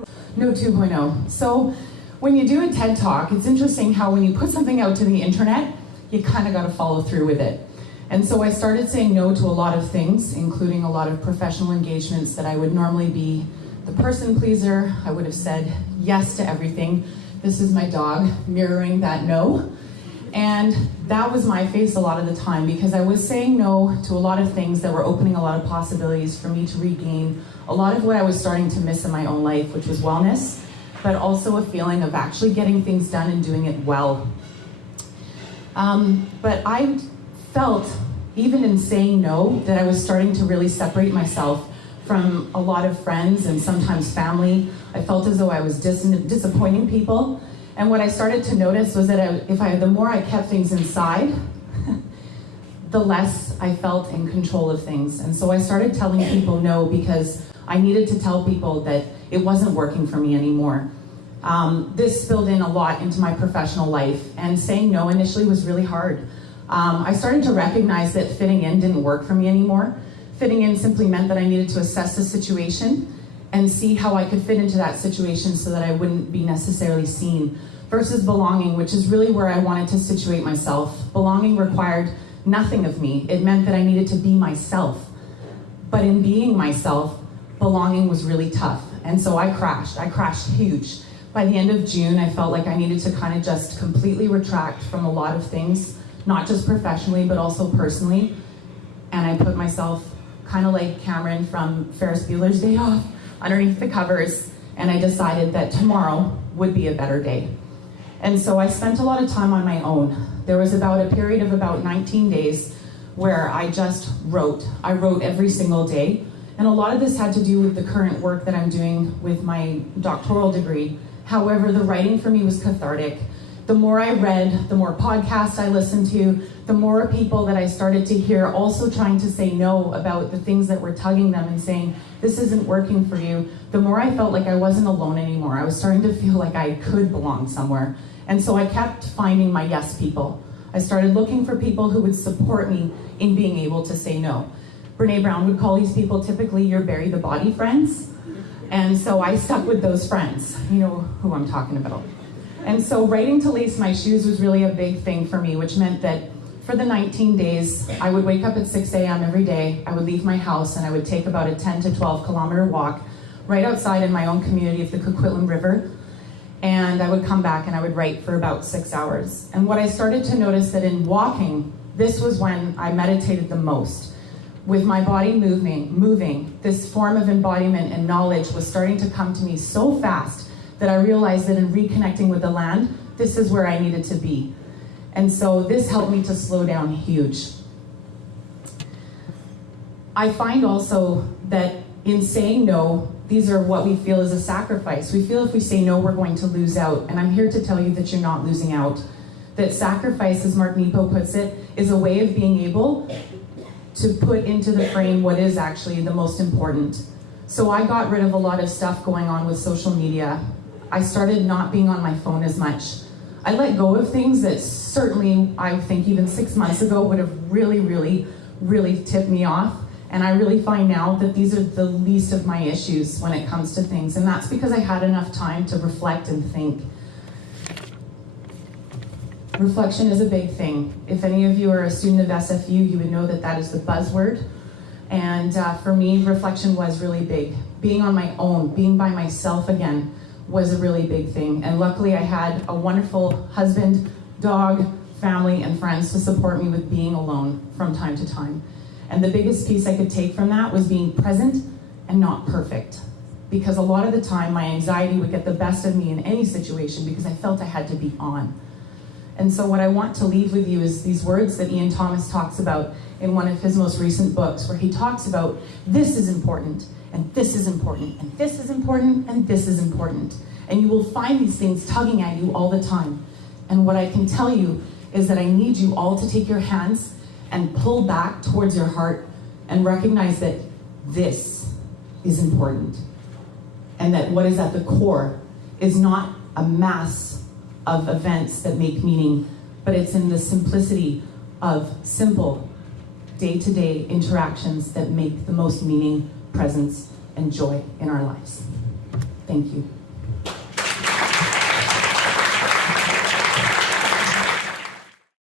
No 2.0. So when you do a TED Talk, it's interesting how when you put something out to the internet, you kind of got to follow through with it. And so I started saying no to a lot of things, including a lot of professional engagements that I would normally be the person pleaser. I would have said yes to everything. This is my dog mirroring that no. And that was my face a lot of the time because I was saying no to a lot of things that were opening a lot of possibilities for me to regain a lot of what I was starting to miss in my own life, which was wellness, but also a feeling of actually getting things done and doing it well. But I felt, even in saying no, that I was starting to really separate myself from a lot of friends and sometimes family. I felt as though I was disappointing people. And what I started to notice was that the more I kept things inside, the less I felt in control of things. And so I started telling people no because I needed to tell people that it wasn't working for me anymore. This spilled in a lot into my professional life, and saying no initially was really hard. I started to recognize that fitting in didn't work for me anymore. Fitting in simply meant that I needed to assess the situation and see how I could fit into that situation so that I wouldn't be necessarily seen, versus belonging, which is really where I wanted to situate myself. Belonging required nothing of me. It meant that I needed to be myself. But in being myself, belonging was really tough. And so I crashed huge. By the end of June, I felt like I needed to kind of just completely retract from a lot of things, not just professionally, but also personally. And I put myself kind of like Cameron from Ferris Bueller's Day Off underneath the covers, and I decided that tomorrow would be a better day. And so I spent a lot of time on my own. There was about a period of about 19 days where I just wrote. I wrote every single day. And a lot of this had to do with the current work that I'm doing with my doctoral degree. However, the writing for me was cathartic. The more I read, the more podcasts I listened to, the more people that I started to hear also trying to say no about the things that were tugging them and saying, this isn't working for you, the more I felt like I wasn't alone anymore. I was starting to feel like I could belong somewhere. And so I kept finding my yes people. I started looking for people who would support me in being able to say no. Brene Brown would call these people typically your bury the body friends. And so I stuck with those friends. You know who I'm talking about. And so writing to lace my shoes was really a big thing for me, which meant that for the 19 days, I would wake up at 6 a.m. every day. I would leave my house and I would take about a 10 to 12 kilometer walk right outside in my own community of the Coquitlam River. And I would come back and I would write for about 6 hours. And what I started to notice that in walking, this was when I meditated the most. With my body moving, this form of embodiment and knowledge was starting to come to me so fast that I realized that in reconnecting with the land, this is where I needed to be. And so this helped me to slow down huge. I find also that in saying no, these are what we feel is a sacrifice. We feel if we say no, we're going to lose out. And I'm here to tell you that you're not losing out. That sacrifice, as Mark Nepo puts it, is a way of being able to put into the frame what is actually the most important. So I got rid of a lot of stuff going on with social media. I started not being on my phone as much. I let go of things that certainly, I think even 6 months ago would have really tipped me off. And I really find now that these are the least of my issues when it comes to things. And that's because I had enough time to reflect and think. Reflection is a big thing. If any of you are a student of SFU, you would know that that is the buzzword. And for me, reflection was really big. Being on my own, being by myself again, was a really big thing. And luckily I had a wonderful husband, dog, family, and friends to support me with being alone from time to time. And the biggest piece I could take from that was being present and not perfect. Because a lot of the time my anxiety would get the best of me in any situation because I felt I had to be on. And so what I want to leave with you is these words that Ian Thomas talks about in one of his most recent books, where he talks about this is important, and this is important, and this is important, and this is important. And you will find these things tugging at you all the time. And what I can tell you is that I need you all to take your hands and pull back towards your heart and recognize that this is important. And that what is at the core is not a mass of events that make meaning, but it's in the simplicity of simple day-to-day interactions that make the most meaning, presence, and joy in our lives. Thank you.